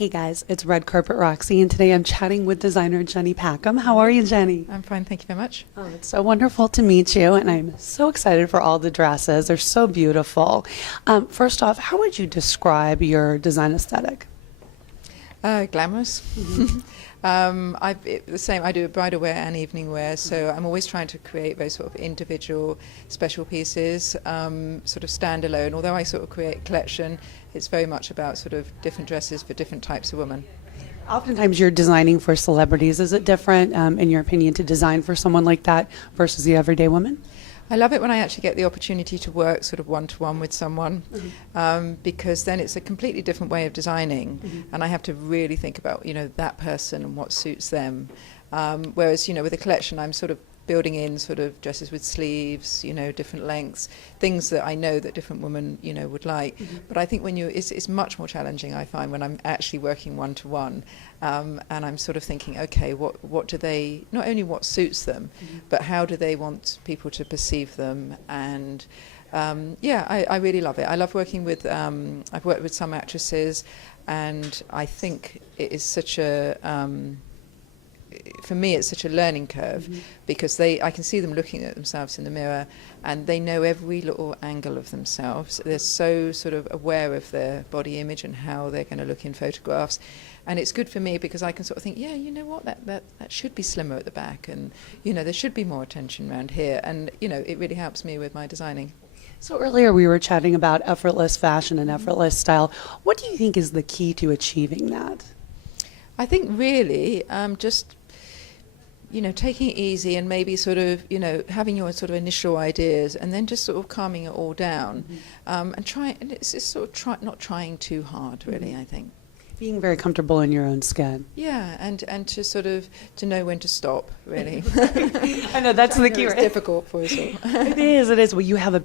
Hey guys, it's Red Carpet Roxy, and today I'm chatting with designer Jenny Packham. How are you, Jenny? I'm fine, thank you very much. Oh, it's so wonderful to meet you, and I'm so excited for all the dresses. They're so beautiful. First off, how would you describe your design aesthetic? Glamorous. The same. I do bridal wear and evening wear, so I'm always trying to create very sort of individual, special pieces, sort of standalone. Although I sort of create a collection, it's very much about sort of different dresses for different types of women. Oftentimes you're designing for celebrities. Is it different, in your opinion, to design for someone like that versus the everyday woman? I love it when I actually get the opportunity to work sort of one-to-one with someone, because then it's a completely different way of designing, and I have to really think about, that person and what suits them. Whereas, with a collection, I'm sort of building in sort of dresses with sleeves, different lengths, things that I know that different women, would like. But I think when it's much more challenging, I find, when I'm actually working one-to-one, and I'm sort of thinking, okay, what do they, not only what suits them, but how do they want people to perceive them? And I really love it. I love working with, I've worked with some actresses, and I think it is such a, for me, it's such a learning curve, because I can see them looking at themselves in the mirror, and they know every little angle of themselves. They're so sort of aware of their body image and how they're going to look in photographs. And it's good for me because I can sort of think, yeah, you know what, that should be slimmer at the back, and, there should be more attention around here. And, it really helps me with my designing. So earlier we were chatting about effortless fashion and effortless style. What do you think is the key to achieving that? I think really just taking it easy, and maybe sort of, having your sort of initial ideas, and then just sort of calming it all down, and it's just sort of not trying too hard, really, I think. Being very comfortable in your own skin. Yeah, and to sort of, to know when to stop, really. I know, that's the key, right? It's difficult for us all. It is. Well, you have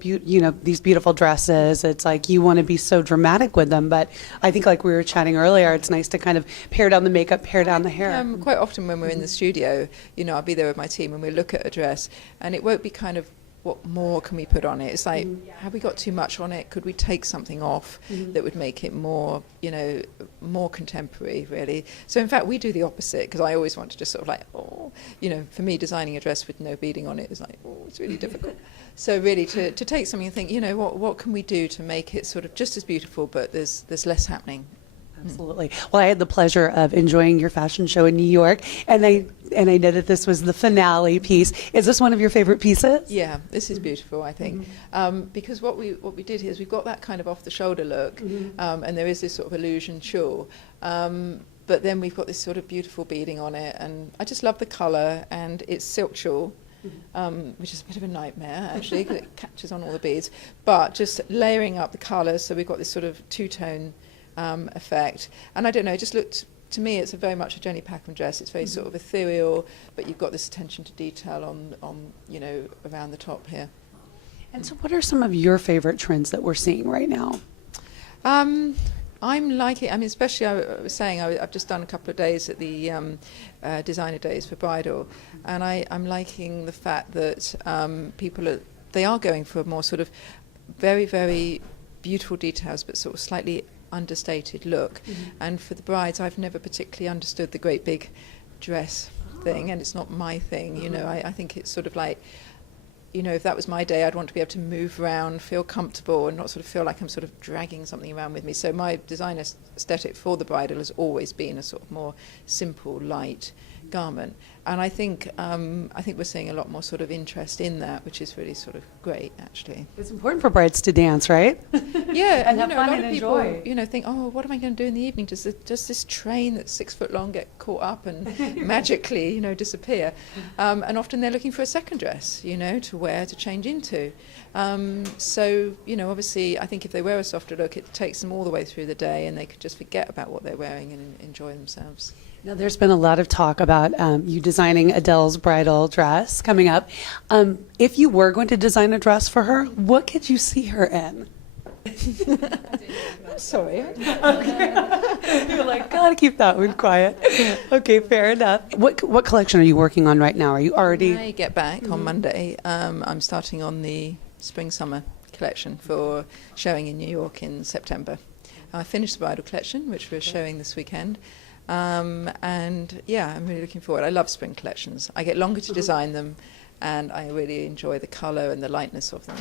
these beautiful dresses. It's like you want to be so dramatic with them, but I think, like we were chatting earlier, it's nice to kind of pare down the makeup, pare down the hair. Quite often when we're in the studio, I'll be there with my team and we look at a dress, and it won't be kind of, what more can we put on it? It's like, have we got too much on it? Could we take something off that would make it more, more contemporary, really? So in fact, we do the opposite, because I always want to just sort of like, for me, designing a dress with no beading on it is like, it's really difficult. So really to take something and think, what can we do to make it sort of just as beautiful, but there's less happening. Absolutely. Well, I had the pleasure of enjoying your fashion show in New York, and I know that this was the finale piece. Is this one of your favorite pieces? Yeah, this is beautiful, I think, because what we did here is we've got that kind of off-the-shoulder look, and there is this sort of illusion shawl, but then we've got this sort of beautiful beading on it, and I just love the colour, and it's silk shawl. Which is a bit of a nightmare, actually, because it catches on all the beads, but just layering up the colours, so we've got this sort of two-tone effect. And I don't know, it just looked, to me, it's very much a Jenny Packham dress. It's very sort of ethereal, but you've got this attention to detail on around the top here. And so what are some of your favorite trends that we're seeing right now? I'm liking, especially I was saying, I've just done a couple of days at the designer days for Bridal, and I'm liking the fact that they are going for more sort of very, very beautiful details, but sort of slightly understated look. And for the brides, I've never particularly understood the great big dress thing, and it's not my thing. I think it's sort of like, if that was my day, I'd want to be able to move around, feel comfortable, and not sort of feel like I'm sort of dragging something around with me. So my design aesthetic for the bridal has always been a sort of more simple, light garment. And I think we're seeing a lot more sort of interest in that, which is really sort of great, actually. It's important for brides to dance, right? Yeah, and have a fun lot and of people, enjoy. think, what am I going to do in the evening? Does this train that's 6 foot long get caught up and magically, disappear? And often they're looking for a second dress, to wear, to change into. So, obviously, I think if they wear a softer look, it takes them all the way through the day, and they could just forget about what they're wearing and enjoy themselves. Now, there's been a lot of talk about you designing Adele's bridal dress coming up. If you were going to design a dress for her, what could you see her in? I'm sorry. Okay. You're like, gotta keep that one quiet. Okay, fair enough. What collection are you working on right now? Are you already? When I get back on Monday, I'm starting on the spring-summer collection for showing in New York in September. I finished the bridal collection, which we're showing this weekend. And yeah, I'm really looking forward. I love spring collections. I get longer to design them, and I really enjoy the colour and the lightness of them.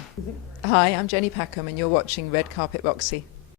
Hi, I'm Jenny Packham, and you're watching Red Carpet Roxy.